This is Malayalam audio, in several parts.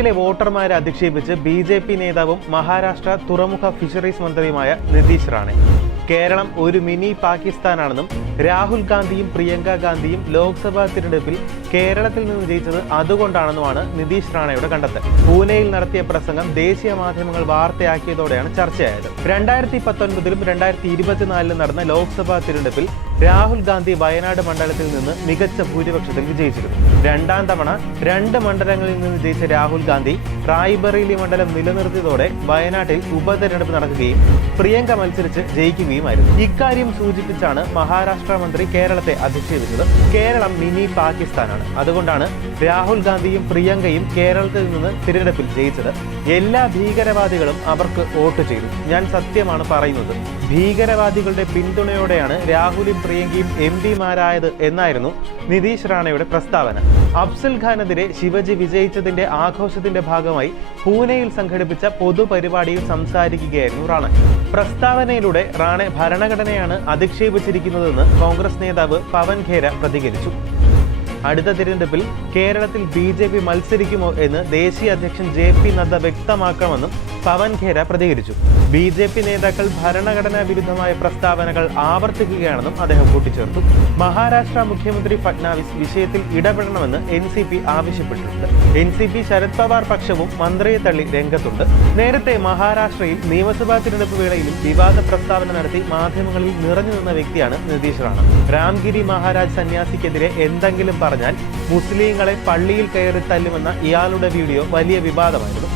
കേരളത്തിലെ വോട്ടർമാരെ അധിക്ഷേപിച്ച് ബി.ജെ.പി. നേതാവും മഹാരാഷ്ട്ര തുറമുഖ ഫിഷറീസ് മന്ത്രിയുമായ നിതീഷ് റാണെ. കേരളം ഒരു മിനി പാകിസ്ഥാനാണെന്നും രാഹുൽ ഗാന്ധിയും പ്രിയങ്ക ഗാന്ധിയും ലോക്സഭാ തിരഞ്ഞെടുപ്പിൽ കേരളത്തിൽ നിന്ന് ജയിച്ചത് അതുകൊണ്ടാണെന്നുമാണ് നിതീഷ് റാണയുടെ കണ്ടെത്തൽ. പൂനെയിൽ നടത്തിയ പ്രസംഗം ദേശീയ മാധ്യമങ്ങൾ വാർത്തയാക്കിയതോടെയാണ് ചർച്ചയായത്. 2019-ലും 2024-ലും നടന്ന ലോക്സഭാ തിരഞ്ഞെടുപ്പിൽ രാഹുൽ ഗാന്ധി വയനാട് മണ്ഡലത്തിൽ നിന്ന് മികച്ച ഭൂരിപക്ഷത്തിൽ വിജയിച്ചിരുന്നു. രണ്ടാം തവണ 2 മണ്ഡലങ്ങളിൽ നിന്ന് ജയിച്ച രാഹുൽ ഗാന്ധി റായ്ബറേലി മണ്ഡലം നിലനിർത്തിയതോടെ വയനാട്ടിൽ ഉപതെരഞ്ഞെടുപ്പ് നടക്കുകയും പ്രിയങ്ക മത്സരിച്ച് ജയിക്കുകയുമായിരുന്നു. ഇക്കാര്യം സൂചിപ്പിച്ചാണ് മഹാരാഷ്ട്ര മന്ത്രി കേരളത്തെ അധിക്ഷേപിച്ചത്. കേരളം മിനി പാകിസ്ഥാനാണ്, അതുകൊണ്ടാണ് രാഹുൽ ഗാന്ധിയും പ്രിയങ്കയും കേരളത്തിൽ നിന്ന് തിരഞ്ഞെടുപ്പിൽ ജയിച്ചത്. എല്ലാ ഭീകരവാദികളും അവർക്ക് വോട്ട് ചെയ്തു. ഞാൻ സത്യമാണ് പറയുന്നത്. ഭീകരവാദികളുടെ പിന്തുണയോടെയാണ് രാഹുലും പ്രിയങ്കയും എംപിമാരായത് എന്നായിരുന്നു നിതീഷ് റാണയുടെ പ്രസ്താവന. അഫ്സൽ ഖാനെതിരെ ശിവജി വിജയിച്ചതിന്റെ ആഘോഷത്തിന്റെ ഭാഗമായി പൂനെയിൽ സംഘടിപ്പിച്ച പൊതുപരിപാടിയിൽ സംസാരിക്കുകയായിരുന്നു റാണ. പ്രസ്താവനയിലൂടെ റാണെ ഭരണഘടനയാണ് അധിക്ഷേപിച്ചിരിക്കുന്നതെന്ന് കോൺഗ്രസ് നേതാവ് പവൻ ഖേര പ്രതികരിച്ചു. അടുത്ത തിരഞ്ഞെടുപ്പിൽ കേരളത്തിൽ ബി.ജെ.പി. മത്സരിക്കുമോ എന്ന് ദേശീയ അധ്യക്ഷൻ JP നദ്ദ വ്യക്തമാക്കണമെന്നും പവൻ ഖേര പ്രതികരിച്ചു. ബി.ജെ.പി. നേതാക്കൾ ഭരണഘടനാ വിരുദ്ധമായ പ്രസ്താവനകൾ ആവർത്തിക്കുകയാണെന്നും അദ്ദേഹം കൂട്ടിച്ചേർത്തു. മഹാരാഷ്ട്ര മുഖ്യമന്ത്രി ഫഡ്നാവിസ് വിഷയത്തിൽ ഇടപെടണമെന്ന് NCP ആവശ്യപ്പെട്ടിട്ടുണ്ട്. NCP ശരത് പവാർ പക്ഷവും മന്ത്രിയെ തള്ളി രംഗത്തുണ്ട്. നേരത്തെ മഹാരാഷ്ട്രയിൽ നിയമസഭാ തിരഞ്ഞെടുപ്പ് വേളയിലും വിവാദ പ്രസ്താവന നടത്തി മാധ്യമങ്ങളിൽ നിറഞ്ഞു നിന്ന വ്യക്തിയാണ് നിതീഷ് റാണ. രാംഗിരി മഹാരാജ് സന്യാസിക്കെതിരെ എന്തെങ്കിലും പറഞ്ഞാൽ മുസ്ലിങ്ങളെ പള്ളിയിൽ കയറി തല്ലുമെന്ന ഇയാളുടെ വീഡിയോ വലിയ വിവാദമായിരുന്നു.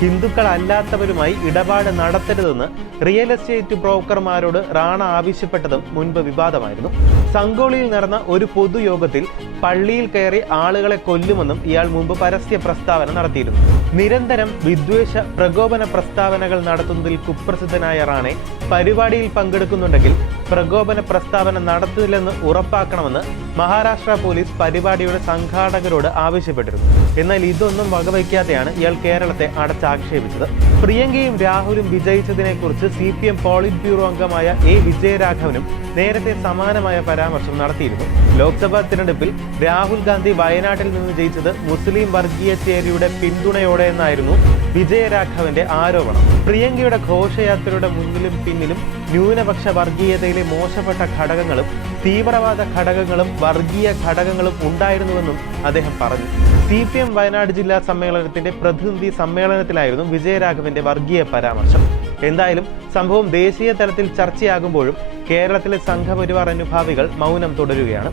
ഹിന്ദുക്കളല്ലാത്തവരുമായി ഇടപാട് നടത്തരുതെന്ന് റിയൽ എസ്റ്റേറ്റ് ബ്രോക്കർമാരോട് റാണ ആവശ്യപ്പെട്ടതും മുൻപ് വിവാദമായിരുന്നു. സംഗോളിയിൽ നടന്ന ഒരു പൊതുയോഗത്തിൽ പള്ളിയിൽ കയറി ആളുകളെ കൊല്ലുമെന്നും ഇയാൾ മുമ്പ് പരസ്യ പ്രസ്താവന നടത്തിയിരുന്നു. നിരന്തരം വിദ്വേഷ പ്രകോപന പ്രസ്താവനകൾ നടത്തുന്നതിൽ കുപ്രസിദ്ധനായ റാണെ പരിപാടിയിൽ പങ്കെടുക്കുന്നുണ്ടെങ്കിൽ പ്രകോപന പ്രസ്താവന നടത്തില്ലെന്ന് ഉറപ്പാക്കണമെന്ന് മഹാരാഷ്ട്ര പോലീസ് പരിപാടിയുടെ സംഘാടകരോട് ആവശ്യപ്പെട്ടിരുന്നു. എന്നാൽ ഇതൊന്നും വകവയ്ക്കാതെയാണ് ഇയാൾ കേരളത്തെ അടച്ചാക്ഷേപിച്ചത്. പ്രിയങ്കയും രാഹുലും വിജയിച്ചതിനെ കുറിച്ച് CPM പോളിറ്റ് ബ്യൂറോ അംഗമായ A. വിജയരാഘവനും നേരത്തെ സമാനമായ പരാമർശം നടത്തിയിരുന്നു. ലോക്സഭാ തിരഞ്ഞെടുപ്പിൽ രാഹുൽ ഗാന്ധി വയനാട്ടിൽ നിന്ന് ജയിച്ചത് മുസ്ലിം വർഗീയ ചേരിയുടെ പിന്തുണയോടെ എന്നായിരുന്നു വിജയരാഘവന്റെ ആരോപണം. പ്രിയങ്കയുടെ ഘോഷയാത്രയുടെ മുന്നിലും പിന്നിലും ന്യൂനപക്ഷ വർഗീയതയിലെ മോശപ്പെട്ട ഘടകങ്ങളും തീവ്രവാദ ഘടകങ്ങളും വർഗീയ ഘടകങ്ങളും ഉണ്ടായിരുന്നുവെന്നും അദ്ദേഹം പറഞ്ഞു. CPM വയനാട് ജില്ലാ സമ്മേളനത്തിന്റെ പ്രതിനിധി സമ്മേളനത്തിലായിരുന്നു വിജയരാഘവന്റെ വർഗീയ പരാമർശം. എന്തായാലും സംഭവം ദേശീയ തലത്തിൽ ചർച്ചയാകുമ്പോഴും കേരളത്തിലെ സംഘപരിവാർ അനുഭാവികൾ മൗനം തുടരുകയാണ്.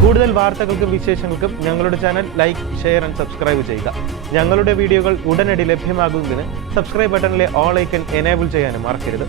കൂടുതൽ വാർത്തകൾക്കും വിശേഷങ്ങൾക്കും ഞങ്ങളുടെ channel like, share and subscribe ചെയ്യുക. ഞങ്ങളുടെ വീഡിയോകൾ ഉടനടി ലഭ്യമാകുന്നതിന് സബ്സ്ക്രൈബ് ബട്ടണിലെ ഓൾ ഐക്കൺ എനേബിൾ ചെയ്യാനും മറക്കരുത്.